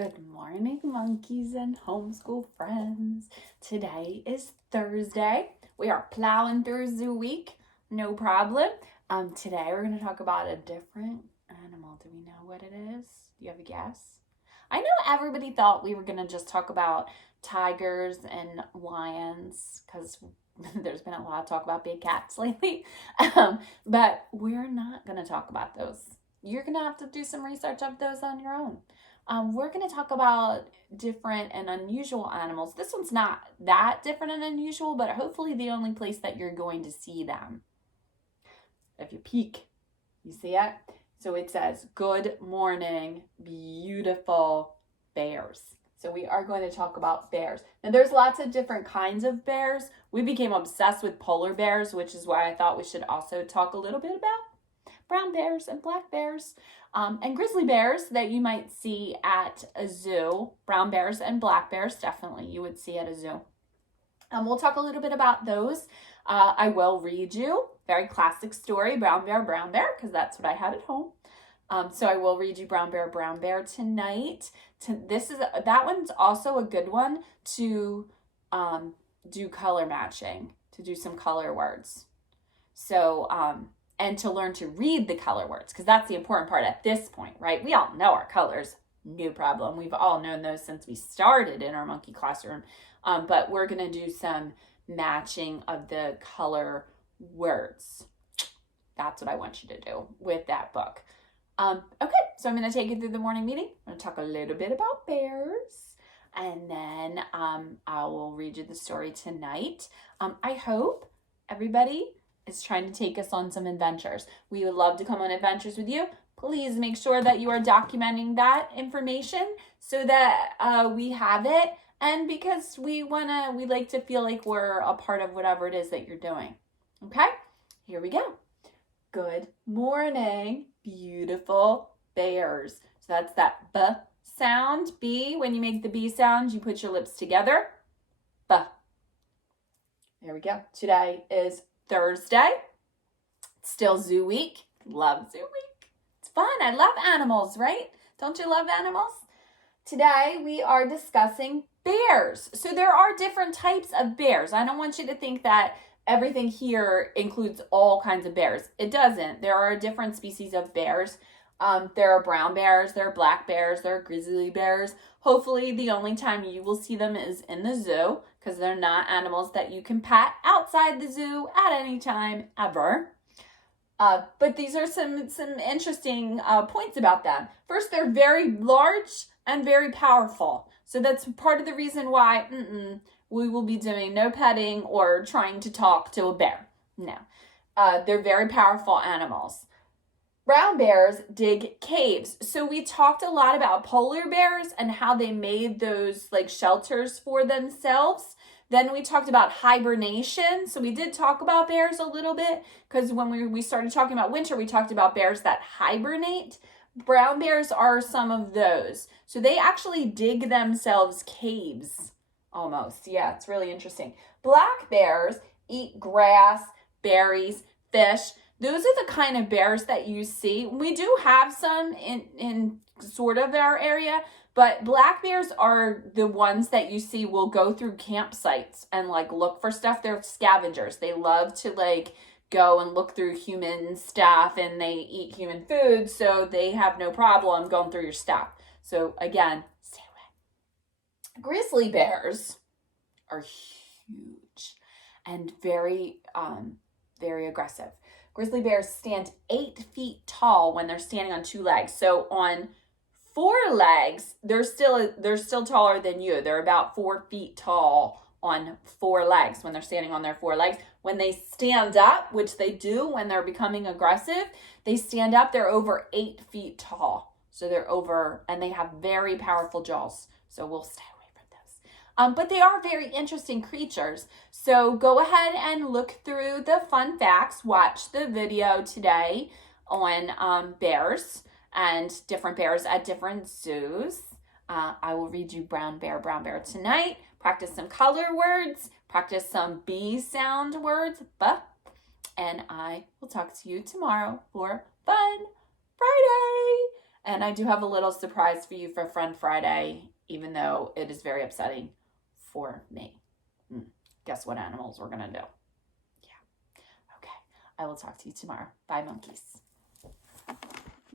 Good morning, monkeys and homeschool friends. Today is Thursday. We are plowing through Zoo Week, no problem. Today we're going to talk about a different animal. Do we know what it is? Do you have a guess? I know everybody thought we were going to just talk about tigers and lions because there's been a lot of talk about big cats lately. But we're not going to talk about those. You're going to have to do some research of those on your own. We're going to talk about different and unusual animals. This one's not that different and unusual, but hopefully the only place that you're going to see them. If you peek, you see it? So it says, "Good morning, beautiful bears." So we are going to talk about bears. Now there's lots of different kinds of bears. We became obsessed with polar bears, which is why I thought we should also talk a little bit about brown bears and black bears. And grizzly bears that you might see at a zoo. Brown bears and black bears, definitely you would see at a zoo. We'll talk a little bit about those. I will read you very classic story, brown bear, because that's what I had at home. So I will read you brown bear tonight. That one's also a good one to do color matching, to do some color words. So, and to learn to read the color words, because that's the important part at this point, right? We all know our colors, no problem. We've all known those since we started in our monkey classroom. But we're going to do some matching of the color words. That's what I want you to do with that book. Okay, so I'm going to take you through the morning meeting. I'm going to talk a little bit about bears, and then I will read you the story tonight. I hope everybody is trying to take us on some adventures. We would love to come on adventures with you. Please make sure that you are documenting that information so that we have it, and because we like to feel like we're a part of whatever it is that you're doing. Okay, here we go. Good morning, beautiful bears. So that's that B sound, B. When you make the B sound, you put your lips together. B. There we go. Today is Thursday. It's still Zoo Week. Love Zoo Week. It's fun. I love animals, right? Don't you love animals? Today we are discussing bears. So there are different types of bears. I don't want you to think that everything here includes all kinds of bears. It doesn't. There are different species of bears. There are brown bears, there are black bears, there are grizzly bears. Hopefully the only time you will see them is in the zoo, because they're not animals that you can pat outside the zoo at any time ever. But these are some interesting points about them. First, they're very large and very powerful. So that's part of the reason why we will be doing no petting or trying to talk to a bear. No. They're very powerful animals. Brown bears dig caves. So we talked a lot about polar bears and how they made those like shelters for themselves. Then we talked about hibernation. So we did talk about bears a little bit because when we started talking about winter, we talked about bears that hibernate. Brown bears are some of those. So they actually dig themselves caves almost. Yeah, it's really interesting. Black bears eat grass, berries, fish. Those are the kind of bears that you see. We do have some in sort of our area, but black bears are the ones that you see will go through campsites and like look for stuff. They're scavengers. They love to like go and look through human stuff, and they eat human food, so they have no problem going through your stuff. So again, stay away. Grizzly bears are huge and very aggressive. Grizzly bears stand 8 feet tall when they're standing on 2 legs. So on 4 legs, they're still taller than you. They're about 4 feet tall on 4 legs when they're standing on their 4 legs. When they stand up, which they do when they're becoming aggressive, they stand up, they're over 8 feet tall. So they're over, and they have very powerful jaws. So we'll stay away from those. But they are very interesting creatures. So go ahead and look through the fun facts. Watch the video today on bears and different bears at different zoos. I will read you brown bear tonight. Practice some color words. Practice some B sound words. And I will talk to you tomorrow for Fun Friday. And I do have a little surprise for you for Friend Friday, even though it is very upsetting for me. Guess what animals we're going to do? Yeah. Okay. I will talk to you tomorrow. Bye, monkeys.